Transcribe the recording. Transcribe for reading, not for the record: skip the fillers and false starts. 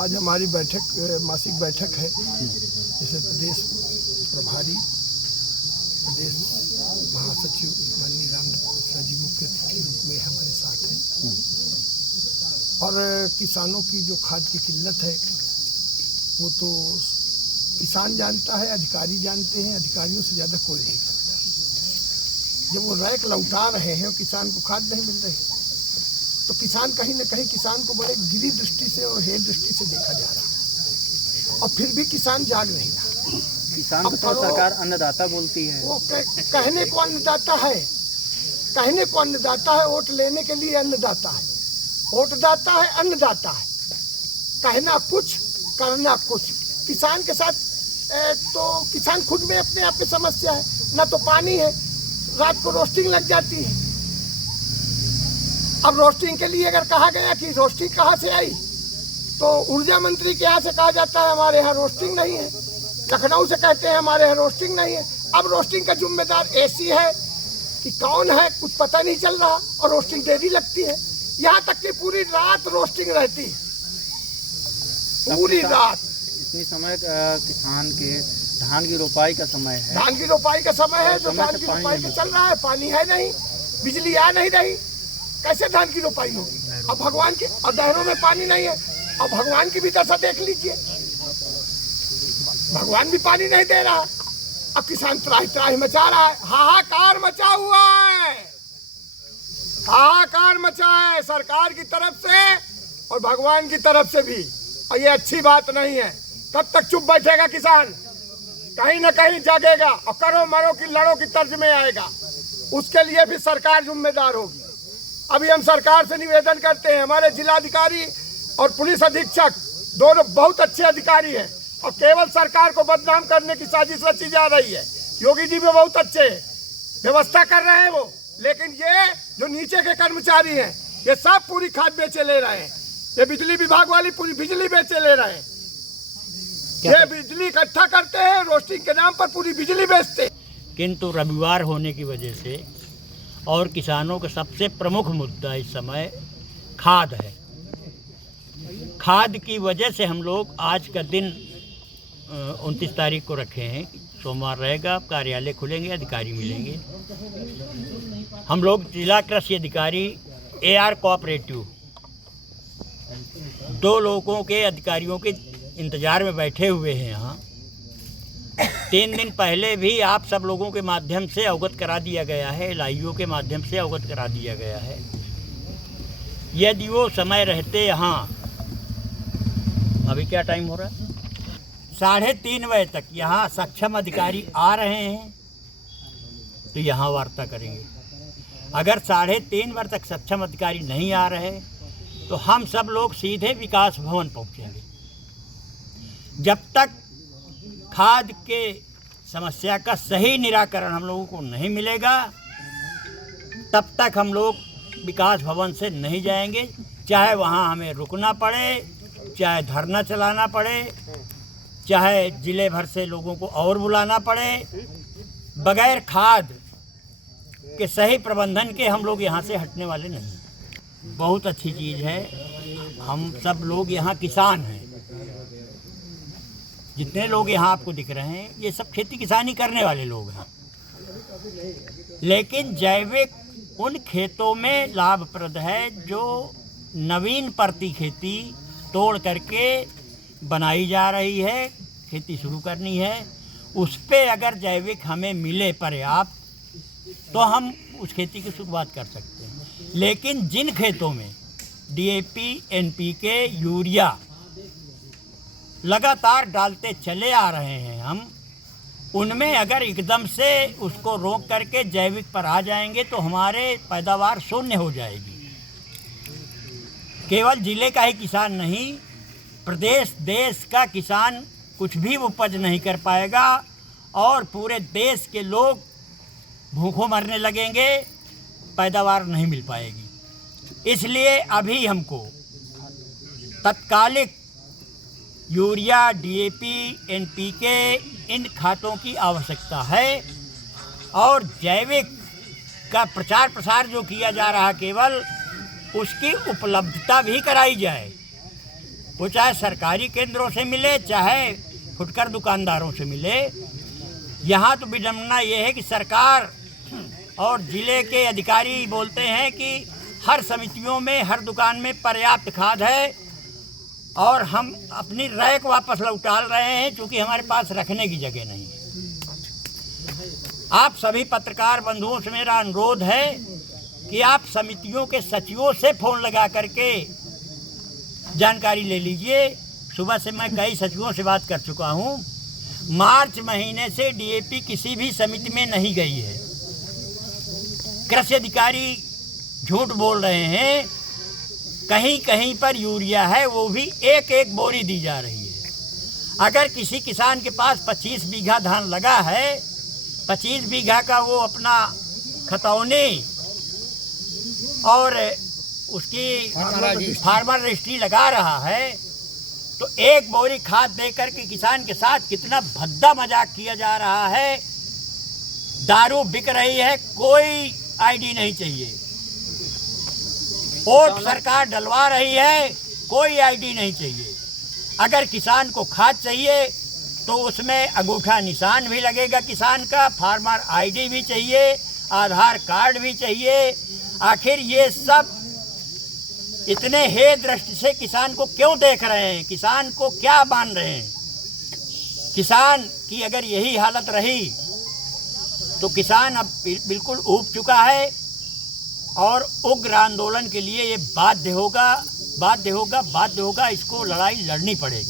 आज हमारी बैठक मासिक बैठक है, जिसे प्रदेश प्रभारी, प्रदेश महासचिव माननीय रामदास जी मुख्य अतिथि के रूप में हमारे साथ हैं। और किसानों की जो खाद की किल्लत है वो तो किसान जानता है, अधिकारी जानते हैं, अधिकारियों से ज़्यादा कोई नहीं जानता। जब वो रैक लौटा रहे हैं और किसान को खाद नहीं मिल रही, तो किसान कहीं न कहीं किसान को बड़े गिरी दृष्टि से और हेय दृष्टि से देखा जा रहा है, और फिर भी किसान जाग नहीं रहा। किसान को तो सरकार अन्नदाता बोलती है। वो कहने को अन्नदाता है, कहने को अन्नदाता है, वोट लेने के लिए अन्नदाता है, वोट दाता है, अन्नदाता है। कहना कुछ, करना कुछ। किसान के साथ तो किसान खुद में अपने आप में समस्या है, ना तो पानी है, रात को रोस्टिंग लग जाती है। अब रोस्टिंग के लिए अगर कहा गया कि रोस्टिंग कहाँ से आई, तो ऊर्जा मंत्री के यहाँ से कहा जाता है हमारे यहाँ रोस्टिंग नहीं है, लखनऊ से कहते हैं हमारे यहाँ रोस्टिंग नहीं है। अब रोस्टिंग का जिम्मेदार एसी है कि कौन है, कुछ पता नहीं चल रहा, और रोस्टिंग देरी लगती है। यहाँ तक कि पूरी रात रोस्टिंग रहती है, पूरी रात। इतनी समय किसान के धान की रोपाई का समय है, धान की रोपाई का समय है, तो धान की रोपाई का चल रहा है, पानी है नहीं, बिजली आ नहीं रही, कैसे धान की रोपाई होगी? अब भगवान की, और नहरों में पानी नहीं है, अब भगवान की भी दशा देख लीजिए, भगवान भी पानी नहीं दे रहा। अब किसान त्राही त्राही मचा रहा है, हाहाकार मचा हुआ है, हाहाकार मचा है सरकार की तरफ से और भगवान की तरफ से भी, और ये अच्छी बात नहीं है। कब तक चुप बैठेगा किसान? कहीं न कहीं जागेगा और करो मरो की लड़ो की तर्ज में आएगा, उसके लिए भी सरकार जिम्मेदार होगी। अभी हम सरकार से निवेदन करते हैं, हमारे जिलाधिकारी और पुलिस अधीक्षक दोनों बहुत अच्छे अधिकारी हैं, और केवल सरकार को बदनाम करने की साजिश रची जा रही है। योगी जी भी बहुत अच्छे व्यवस्था कर रहे हैं वो, लेकिन ये जो नीचे के कर्मचारी हैं, ये सब पूरी खाद बेचे ले रहे हैं। ये बिजली विभाग वाली पूरी बिजली बेचे ले रहे हैं, ये बिजली इकट्ठा करते हैं, रोस्टिंग के नाम पर पूरी बिजली बेचते हैं। किंतु रविवार होने की वजह से और किसानों का सबसे प्रमुख मुद्दा इस समय खाद है। खाद की वजह से हम लोग आज का दिन 29 तारीख को रखे हैं, सोमवार रहेगा, कार्यालय खुलेंगे, अधिकारी मिलेंगे। हम लोग जिला कृषि अधिकारी AR कोऑपरेटिव 2 लोगों के अधिकारियों के इंतज़ार में बैठे हुए हैं यहाँ। 3 दिन पहले भी आप सब लोगों के माध्यम से अवगत करा दिया गया है, LIO के माध्यम से अवगत करा दिया गया है। यदि वो समय रहते यहाँ, अभी क्या टाइम हो रहा है, 3:30 बजे तक यहाँ सक्षम अधिकारी आ रहे हैं तो यहाँ वार्ता करेंगे। अगर 3:30 बजे तक सक्षम अधिकारी नहीं आ रहे तो हम सब लोग सीधे विकास भवन पहुँचेंगे। जब तक खाद के समस्या का सही निराकरण हम लोगों को नहीं मिलेगा, तब तक हम लोग विकास भवन से नहीं जाएंगे, चाहे वहाँ हमें रुकना पड़े, चाहे धरना चलाना पड़े, चाहे जिले भर से लोगों को और बुलाना पड़े। बगैर खाद के सही प्रबंधन के हम लोग यहाँ से हटने वाले नहीं। बहुत अच्छी चीज़ है, हम सब लोग यहाँ किसान हैं। जितने लोग यहाँ आपको दिख रहे हैं ये सब खेती किसानी करने वाले लोग हैं, लेकिन जैविक उन खेतों में लाभप्रद है जो नवीन परती खेती तोड़ करके बनाई जा रही है, खेती शुरू करनी है। उस पे अगर जैविक हमें मिले पर्याप्त तो हम उस खेती की शुरुआत कर सकते हैं। लेकिन जिन खेतों में DAP, NPK, यूरिया लगातार डालते चले आ रहे हैं हम, उनमें अगर एकदम से उसको रोक करके जैविक पर आ जाएंगे तो हमारे पैदावार शून्य हो जाएगी। केवल जिले का ही किसान नहीं, प्रदेश देश का किसान कुछ भी उपज नहीं कर पाएगा और पूरे देश के लोग भूखों मरने लगेंगे, पैदावार नहीं मिल पाएगी। इसलिए अभी हमको तत्कालिक यूरिया, DAP, NPK इन खादों की आवश्यकता है, और जैविक का प्रचार प्रसार जो किया जा रहा केवल उसकी उपलब्धता भी कराई जाए। वो चाहे सरकारी केंद्रों से मिले चाहे फुटकर दुकानदारों से मिले। यहाँ तो विडम्बना ये है कि सरकार और ज़िले के अधिकारी बोलते हैं कि हर समितियों में हर दुकान में पर्याप्त खाद है और हम अपनी रैक वापस लौटा रहे हैं क्योंकि हमारे पास रखने की जगह नहीं है। आप सभी पत्रकार बंधुओं से मेरा अनुरोध है कि आप समितियों के सचिवों से फ़ोन लगा करके जानकारी ले लीजिए। सुबह से मैं कई सचिवों से बात कर चुका हूँ। मार्च महीने से डीएपी किसी भी समिति में नहीं गई है। कृषि अधिकारी झूठ बोल रहे हैं। कहीं कहीं पर यूरिया है, वो भी एक एक बोरी दी जा रही है। अगर किसी किसान के पास 25 बीघा धान लगा है, 25 बीघा का वो अपना खतौनी और उसकी फार्मर रजिस्ट्री लगा रहा है, तो एक बोरी खाद देकर के किसान के साथ कितना भद्दा मजाक किया जा रहा है। दारू बिक रही है, कोई आईडी नहीं चाहिए। वोट सरकार डलवा रही है, कोई आईडी नहीं चाहिए। अगर किसान को खाद चाहिए तो उसमें अंगूठा निशान भी लगेगा किसान का, फार्मर आईडी भी चाहिए, आधार कार्ड भी चाहिए। आखिर ये सब इतने हे दृष्टि से किसान को क्यों देख रहे हैं? किसान को क्या मान रहे हैं? किसान की अगर यही हालत रही तो किसान अब बिल्कुल ऊब चुका है और उग्र आंदोलन के लिए ये बाध्य होगा। इसको लड़ाई लड़नी पड़ेगी।